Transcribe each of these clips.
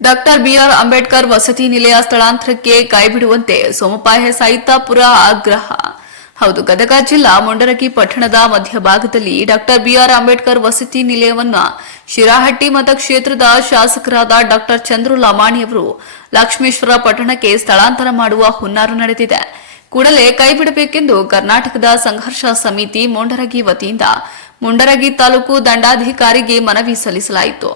Doctor B R Ambedkar ವಸತಿ ನಿಲಯ ಸ್ಥಳಾಂತರಕ್ಕೆ ಕೈಬಿಡುವಂತೆ ಸೋಮಪಾಯ ಸಾಹಿತ್ಯಪುರ ಆಗ್ರಹ. ಹೌದು, ಗದಗ ಜಿಲ್ಲಾ ಮುಂಡರಗಿ ಪಟ್ಟಣದ ಮಧ್ಯಭಾಗದಲ್ಲಿ ಡಾಕ್ಟರ್ ಬಿಆರ್ ಅಂಬೇಡ್ಕರ್ ವಸತಿ ನಿಲಯವನ್ನ ಶಿರಾಹಟ್ಟಿ ಮತಕ್ಷೇತ್ರದ ಶಾಸಕರಾದ ಡಾಕ್ಟರ್ ಚಂದ್ರು ಲಮಾಣಿಯವರು ಲಕ್ಷ್ಮೇಶ್ವರ ಪಟ್ಟಣಕ್ಕೆ ಸ್ಥಳಾಂತರ ಮಾಡುವ ಹುನ್ನಾರ ನಡೆದಿದೆ. ಕೂಡಲೇ ಕೈಬಿಡಬೇಕೆಂದು ಕರ್ನಾಟಕದ ಸಂಘರ್ಷ ಸಮಿತಿ ಮುಂಡರಗಿ ವತಿಯಿಂದ ಮುಂಡರಗಿ ತಾಲೂಕು ದಂಡಾಧಿಕಾರಿಗೆ ಮನವಿ ಸಲ್ಲಿಸಲಾಯಿತು.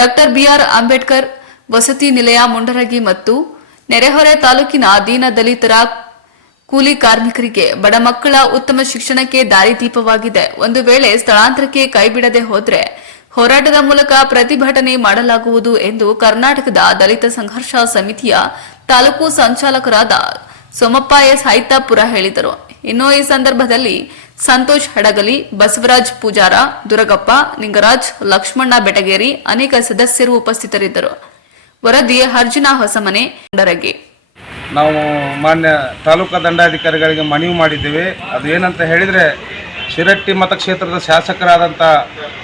ಡಾಕ್ಟರ್ ಬಿಆರ್ ಅಂಬೇಡ್ಕರ್ ವಸತಿ ನಿಲಯ ಮುಂಡರಗಿ ಮತ್ತು ನೆರೆಹೊರೆ ತಾಲೂಕಿನ ದೀನ ದಲಿತರ ಕೂಲಿ ಕಾರ್ಮಿಕರಿಗೆ ಬಡ ಮಕ್ಕಳ ಉತ್ತಮ ಶಿಕ್ಷಣಕ್ಕೆ ದಾರಿದೀಪವಾಗಿದೆ ಒಂದು ವೇಳೆ ಸ್ಥಳಾಂತರಕ್ಕೆ ಕೈಬಿಡದೆ ಹೋದರೆ ಹೋರಾಟದ ಮೂಲಕ ಪ್ರತಿಭಟನೆ ಮಾಡಲಾಗುವುದು ಎಂದು ಕರ್ನಾಟಕದ ದಲಿತ ಸಂಘರ್ಷ ಸಮಿತಿಯ ತಾಲೂಕು ಸಂಚಾಲಕರಾದ ಸೋಮಪ್ಪ ಎಸ್ ಹೈತಾಪುರ ಹೇಳಿದರು. ಇನ್ನು ಈ ಸಂದರ್ಭದಲ್ಲಿ ಸಂತೋಷ್ ಹಡಗಲಿ ಬಸವರಾಜ್ ಪೂಜಾರ ದುರಗಪ್ಪ ನಿಂಗರಾಜ್ ಲಕ್ಷ್ಮಣ್ಣ ಬೆಟಗೇರಿ ಅನೇಕ ಸದಸ್ಯರು ಉಪಸ್ಥಿತರಿದ್ದರು. ವರದಿ ಅರ್ಜುನ ಹೊಸಮನೆ ಡರಗಿ ನಾವು ಮಾನ್ಯ ತಾಲೂಕಾ ದಂಡಾಧಿಕಾರಿಗಳಿಗೆ ಮನವಿ ಮಾಡಿದ್ದೇವೆ. ಅದು ಏನಂತ ಹೇಳಿದರೆ ಶಿರಟ್ಟಿ ಮತಕ್ಷೇತ್ರದ ಶಾಸಕರಾದಂಥ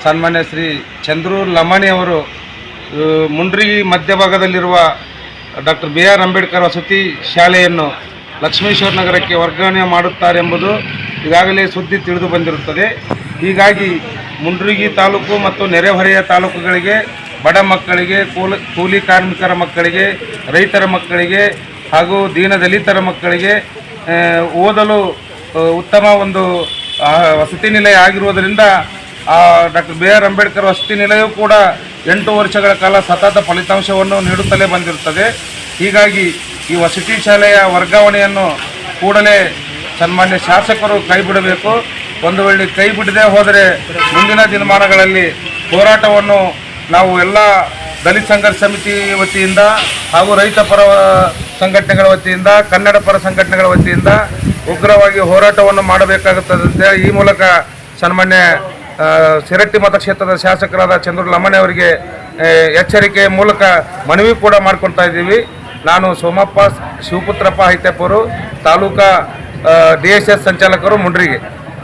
ಸನ್ಮಾನ್ಯ ಶ್ರೀ ಚಂದ್ರು ಲಮಾಣಿ ಅವರು ಆ, ಮುಂಡ್ರಿಗಿ ಮಧ್ಯಭಾಗದಲ್ಲಿರುವ ಡಾಕ್ಟರ್ ಬಿ ಆರ್ ಅಂಬೇಡ್ಕರ್ ವಸತಿ ಶಾಲೆಯನ್ನು ಲಕ್ಷ್ಮೇಶ್ವರ ನಗರಕ್ಕೆ ವರ್ಗಾವಣೆ ಮಾಡುತ್ತಾರೆಂಬುದು ಈಗಾಗಲೇ ಸುದ್ದಿ ತಿಳಿದು ಬಂದಿರುತ್ತದೆ. ಹೀಗಾಗಿ ಮುಂಡ್ರಿಗಿ ತಾಲೂಕು ಮತ್ತು ನೆರೆಹೊರೆಯ ತಾಲೂಕುಗಳಿಗೆ, ಬಡ ಮಕ್ಕಳಿಗೆ, ಕೂಲಿ ಕಾರ್ಮಿಕರ ಮಕ್ಕಳಿಗೆ, ರೈತರ ಮಕ್ಕಳಿಗೆ ಹಾಗೂ ದೀನದಲಿತರ ಮಕ್ಕಳಿಗೆ ಓದಲು ಉತ್ತಮ ಒಂದು ವಸತಿ ನಿಲಯ ಆಗಿರುವುದರಿಂದ ಡಾಕ್ಟರ್ ಬಿ ಆರ್ ಅಂಬೇಡ್ಕರ್ ವಸತಿ ನಿಲಯವು ಕೂಡ ಎಂಟು ವರ್ಷಗಳ ಕಾಲ ಸತತ ಫಲಿತಾಂಶವನ್ನು ನೀಡುತ್ತಲೇ ಬಂದಿರುತ್ತದೆ. ಹೀಗಾಗಿ ಈ ವಸತಿ ಶಾಲೆಯ ವರ್ಗಾವಣೆಯನ್ನು ಕೂಡಲೇ ಸನ್ಮಾನ್ಯ ಶಾಸಕರು ಕೈ ಬಿಡಬೇಕು ಒಂದು ವೇಳೆ ಕೈ ಬಿಡದೆ ಹೋದರೆ ಮುಂದಿನ ದಿನಮಾನಗಳಲ್ಲಿ ಹೋರಾಟವನ್ನು ನಾವು ಎಲ್ಲ ದಲಿತ ಸಂಘರ್ಷ ಸಮಿತಿ ವತಿಯಿಂದ ಹಾಗೂ ರೈತ ಪರ ಸಂಘಟನೆಗಳ ವತಿಯಿಂದ, ಕನ್ನಡ ಪರ ಸಂಘಟನೆಗಳ ವತಿಯಿಂದ ಉಗ್ರವಾಗಿ ಹೋರಾಟವನ್ನು ಮಾಡಬೇಕಾಗುತ್ತದೆ. ಈ ಮೂಲಕ ಸನ್ಮಾನ್ಯ ಸಿರಟ್ಟಿ ಮತಕ್ಷೇತ್ರದ ಶಾಸಕರಾದ ಚಂದ್ರ ಲಮಣೆ ಅವರಿಗೆ ಎಚ್ಚರಿಕೆ ಮೂಲಕ ಮನವಿ ಕೂಡ ಮಾಡ್ಕೊಳ್ತಾ ಇದ್ದೀವಿ. ನಾನು ಸೋಮಪ್ಪ ಶಿವಪುತ್ರಪ್ಪ ಹೈತೆಪ್ಪರು ತಾಲೂಕಾ ಡಿ ಎಸ್ ಎಸ್ ಸಂಚಾಲಕರು ಮುಂಡ್ರಿಗೆ.